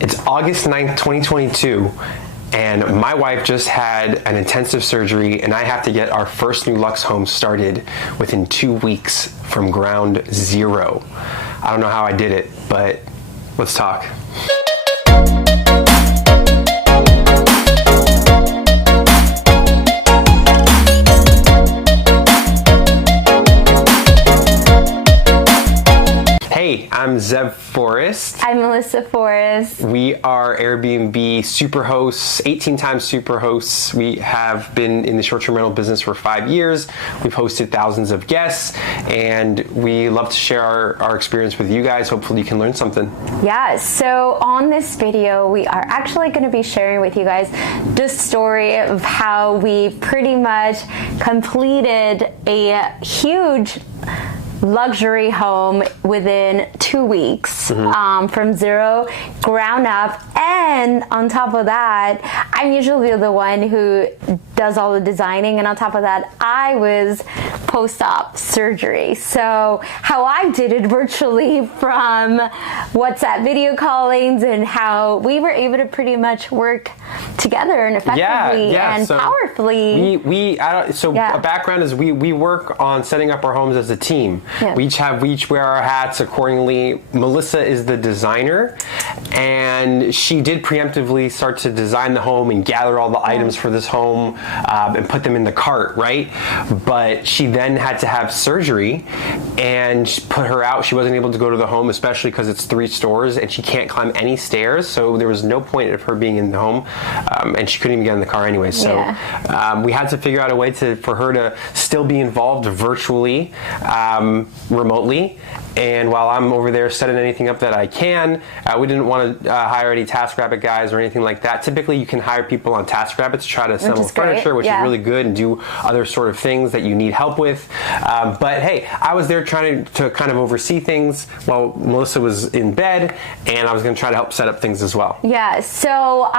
It's August 9th, 2022, and my wife just had an intensive surgery, and I have to get our first new Luxe home started within 2 weeks from ground zero. I don't know how I did it, but let's talk. Hey, I'm Zev Forrest. I'm Melissa Forrest. We are Airbnb super hosts, 18 times super hosts. We have been in the short-term rental business for 5 years. We've hosted thousands of guests, and we love to share our experience with you guys. Hopefully you can learn something. Yeah, so on this video, we are actually going to be sharing with you guys the story of how we pretty much completed a huge luxury home within 2 weeks, from zero, ground up. And on top of that, I'm usually the one who does all the designing, and on top of that, I was post-op surgery. So how I did it virtually from WhatsApp video callings, and how we were able to pretty much work together and effectively and so powerfully. A background is we work on setting up our homes as a team. Yeah. We each wear our hats accordingly. Melissa is the designer, and she did preemptively start to design the home and gather all the items for this home and put them in the cart, right? But she then had to have surgery and put her out. She wasn't able to go to the home, especially because it's 3 stores and she can't climb any stairs. So there was no point of her being in the home, and she couldn't even get in the car anyway. So we had to figure out a way for her to still be involved virtually, remotely. And while I'm over there setting anything up that I can, we didn't want to hire any TaskRabbit guys or anything like that. Typically, you can hire people on TaskRabbit to try to assemble furniture, which is really good, and do other sort of things that you need help with. But hey, I was there trying to kind of oversee things while Melissa was in bed, and I was going to try to help set up things as well. Yeah, so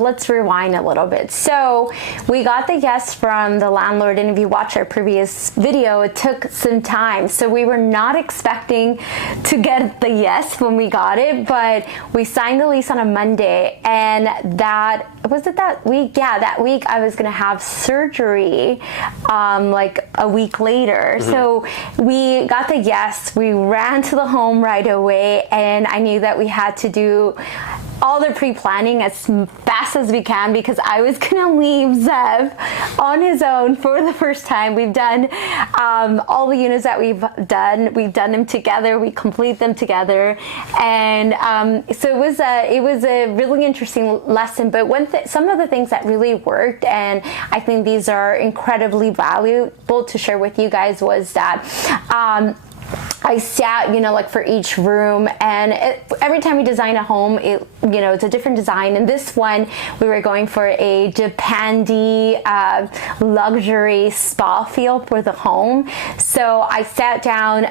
let's rewind a little bit. So we got the yes from the landlord, and if you watch our previous video, it took some time. So we were not expecting to get the yes when we got it, but we signed the lease on a Monday, and that week? Yeah, that week I was gonna have surgery like a week later. So we got the yes, we ran to the home right away, and I knew that we had to do all the pre-planning as fast as we can, because I was gonna leave Zev on his own for the first time. We've done all the units that we've done them together, we complete them together, and so it was a really interesting lesson. But some of the things that really worked, and I think these are incredibly valuable to share with you guys, was that I sat, like for each room, and every time we design a home, it's a different design. And this one, we were going for a Japandi luxury spa feel for the home. So I sat down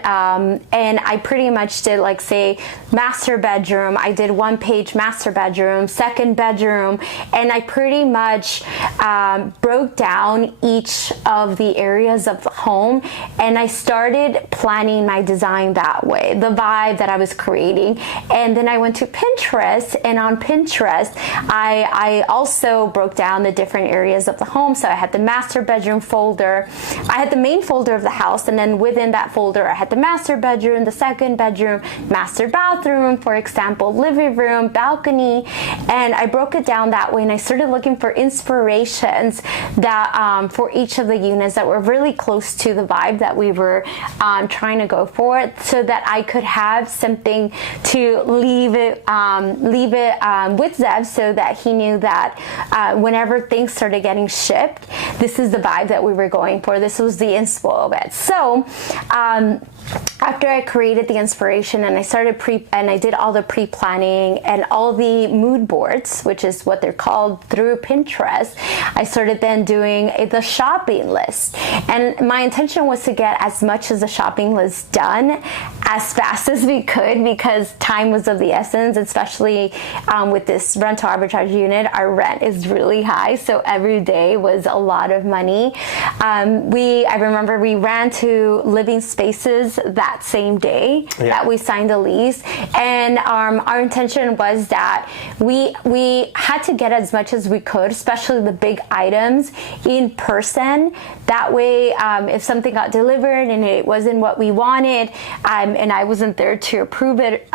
and I pretty much did, like, say, master bedroom. I did 1-page master bedroom, 2nd bedroom, and I pretty much broke down each of the areas of the home, and I started planning my design that way, the vibe that I was creating. And then I went to Pinterest, and on Pinterest I also broke down the different areas of the home. So I had the master bedroom folder, I had the main folder of the house, and then within that folder I had the master bedroom, the 2nd bedroom, master bathroom, for example, living room, balcony, and I broke it down that way. And I started looking for inspirations that for each of the units that were really close to the vibe that we were trying to go for, so that I could have something to leave it with Zev, so that he knew that whenever things started getting shipped, this is the vibe that we were going for. This was the inspo of it. So after I created the inspiration, and I did all the pre-planning and all the mood boards, which is what they're called, through Pinterest, I started then doing the shopping list. And my intention was to get as much as the shopping list done as fast as we could, because time was of the essence, especially with this rental arbitrage unit. Our rent is really high, so every day was a lot of money. I remember we ran to Living Spaces months that same day that we signed the lease. And our intention was that we had to get as much as we could, especially the big items, in person. That way, if something got delivered and it wasn't what we wanted, and I wasn't there to approve it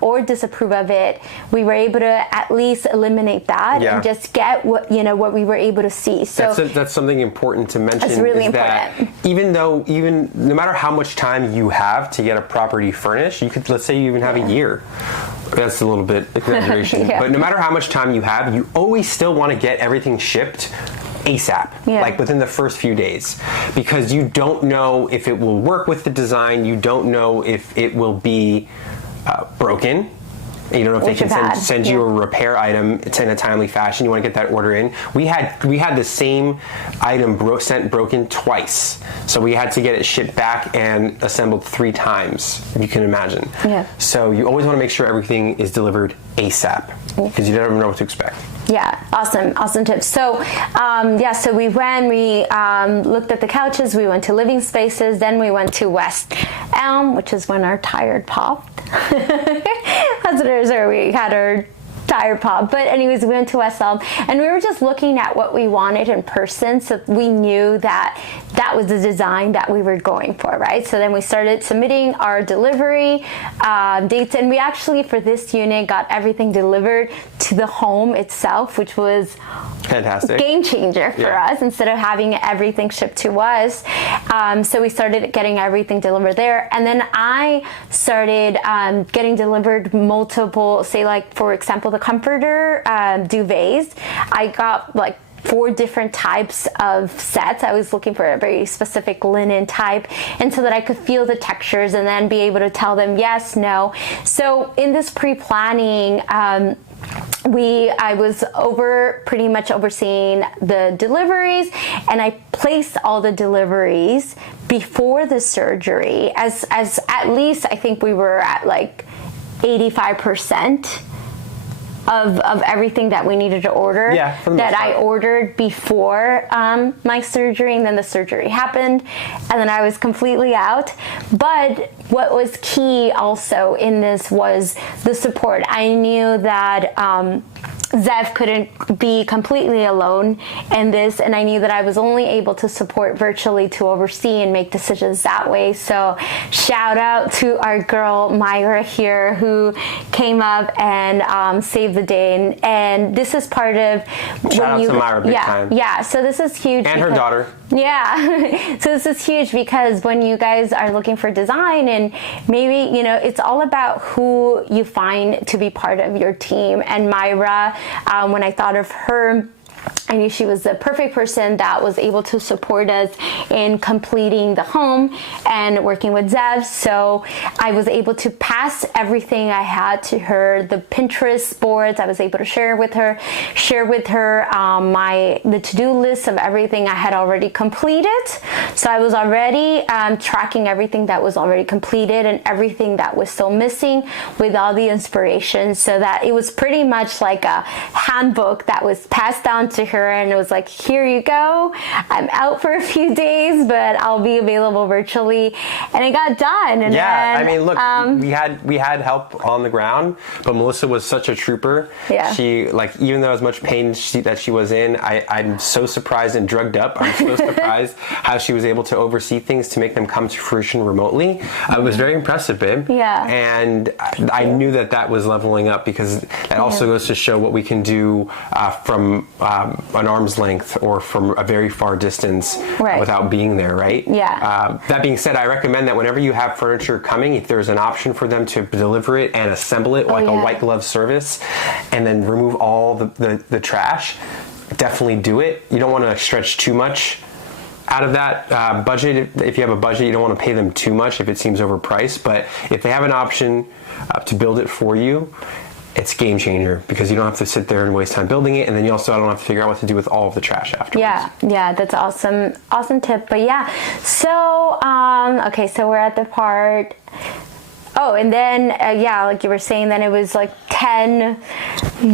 or disapprove of it, we were able to at least eliminate that and just get what we were able to see. So that's something important to mention. It's really important. That even no matter how much time you have to get a property furnished, you could, let's say you even have a year. That's a little bit exaggeration. But no matter how much time you have, you always still want to get everything shipped ASAP, like within the first few days, because you don't know if it will work with the design. You don't know if it will be broken. You don't know if they can send you a repair item in a timely fashion. You want to get that order in. We had the same item sent broken twice, so we had to get it shipped back and assembled 3 times. You can imagine. Yeah. So you always want to make sure everything is delivered ASAP, because you never know what to expect. Yeah, awesome tips. So, so we looked at the couches, we went to living spaces, then we went to West Elm, which is when our tire popped. Visitors, or we had our tire pop. But anyways, we went to West Elm and we were just looking at what we wanted in person, so we knew that that was the design that we were going for, right? So then we started submitting our delivery dates, and we actually, for this unit, got everything delivered to the home itself, which was fantastic, game changer for us, instead of having everything shipped to us. So we started getting everything delivered there, and then I started getting delivered multiple, say like for example the comforter duvets. I got like 4 different types of sets. I was looking for a very specific linen type, and so that I could feel the textures and then be able to tell them yes, no. So in this pre-planning, I was pretty much overseeing the deliveries, and I placed all the deliveries before the surgery, as at least I think we were at like 85% of everything that we needed to order that I ordered before my surgery, and then the surgery happened, and then I was completely out. But what was key also in this was the support. I knew that Zev couldn't be completely alone in this, and I knew that I was only able to support virtually, to oversee and make decisions that way. So shout out to our girl Myra here, who came up and saved the day, and this is part of shout out to Myra big time. Yeah, so this is huge, and her daughter. Yeah, so this is huge, because when you guys are looking for design, and maybe, it's all about who you find to be part of your team. And Myra, when I thought of her, I knew she was the perfect person that was able to support us in completing the home and working with Zev. So I was able to pass everything I had to her. The Pinterest boards I was able to share with her the to-do list of everything I had already completed. So I was already tracking everything that was already completed and everything that was still missing, with all the inspiration, so that it was pretty much like a handbook that was passed down to her, and it was like, here you go, I'm out for a few days, but I'll be available virtually, and it got done. And then, I mean, look, we had help on the ground, but Melissa was such a trooper. She, like, even though as much pain that she was in, I'm so surprised, and drugged up, I'm so surprised how she was able to oversee things to make them come to fruition remotely. It was very impressive, babe. And I knew that was leveling up, because that also goes to show what we can do from an arm's length, or from a very far distance, without being there, right? That being said, I recommend that whenever you have furniture coming, if there's an option for them to deliver it and assemble it, like a white glove service, and then remove all the trash, definitely do it. You don't want to stretch too much out of that budget. If you have a budget, you don't want to pay them too much if it seems overpriced, but if they have an option to build it for you, it's game changer, because you don't have to sit there and waste time building it, and then you also don't have to figure out what to do with all of the trash afterwards. Yeah, that's awesome tip. But so okay, so we're at the part. Oh, and then like you were saying, then it was like 10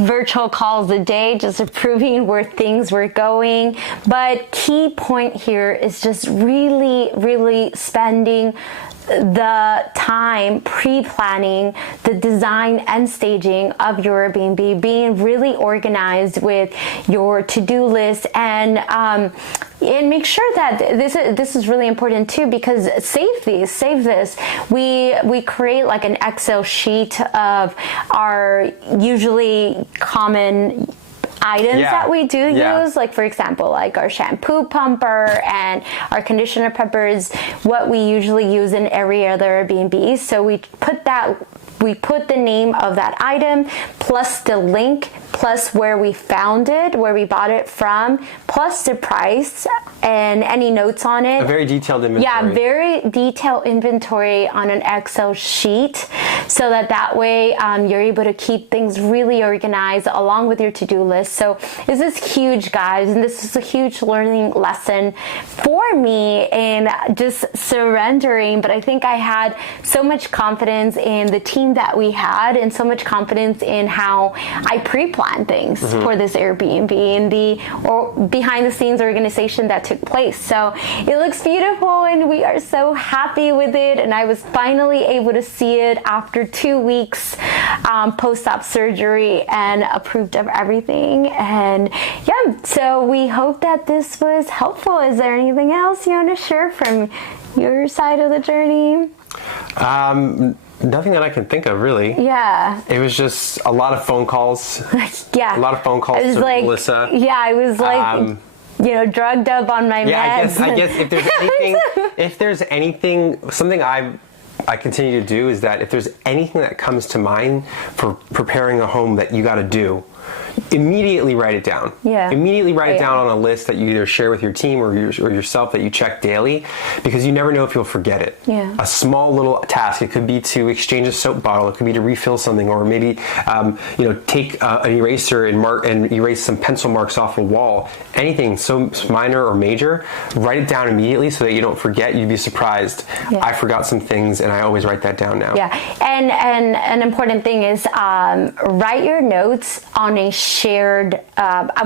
virtual calls a day, just approving where things were going. But key point here is just really, really spending the time pre-planning the design and staging of your Airbnb, being really organized with your to-do list, and make sure that this is really important too, because save this. We create like an Excel sheet of our usually common items that we do use, like for example, like our shampoo pumper and our conditioner peppers, what we usually use in every other Airbnb. So we put the name of that item, plus the link, plus where we found it, where we bought it from, plus the price and any notes on it. A very detailed inventory. Yeah, very detailed inventory on an Excel sheet, so that way you're able to keep things really organized along with your to-do list. So this is huge, guys, and this is a huge learning lesson for me in just surrendering. But I think I had so much confidence in the team that we had, and so much confidence in how I pre-planned things for this Airbnb and the behind the scenes organization that took place. So it looks beautiful, and we are so happy with it. And I was finally able to see it after 2 weeks post-op surgery and approved of everything. And yeah, so we hope that this was helpful. Is there anything else you want to share from your side of the journey? Nothing that I can think of, really. Yeah. It was just a lot of phone calls. Yeah. A lot of phone calls to Melissa. Yeah, I was like, drugged up on my meds. I guess if there's anything, something I continue to do is that if there's anything that comes to mind for preparing a home that you got to do, immediately write it down. Yeah. Immediately write it down on a list that you either share with your team or yourself, that you check daily, because you never know if you'll forget it. Yeah. A small little task. It could be to exchange a soap bottle. It could be to refill something, or maybe take an eraser and erase some pencil marks off a wall. Anything so minor or major, write it down immediately so that you don't forget. You'd be surprised. Yeah. I forgot some things, and I always write that down now. Yeah, and an important thing is write your notes on a shared,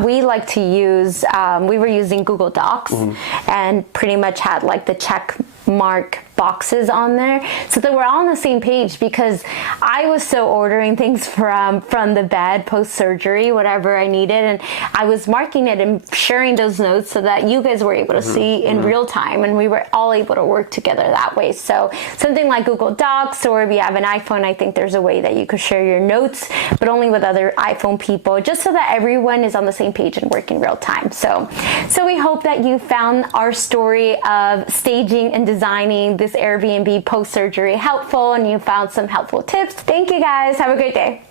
we like to use, we were using Google Docs, and pretty much had like the check mark boxes on there, so that we're all on the same page, because I was so ordering things from the bed post-surgery, whatever I needed, and I was marking it and sharing those notes so that you guys were able to see in real time, and we were all able to work together that way. So something like Google Docs, or if you have an iPhone, I think there's a way that you could share your notes, but only with other iPhone people, just so that everyone is on the same page and work in real time. So we hope that you found our story of staging and designing this Airbnb post-surgery helpful, and you found some helpful tips. Thank you, guys. Have a great day.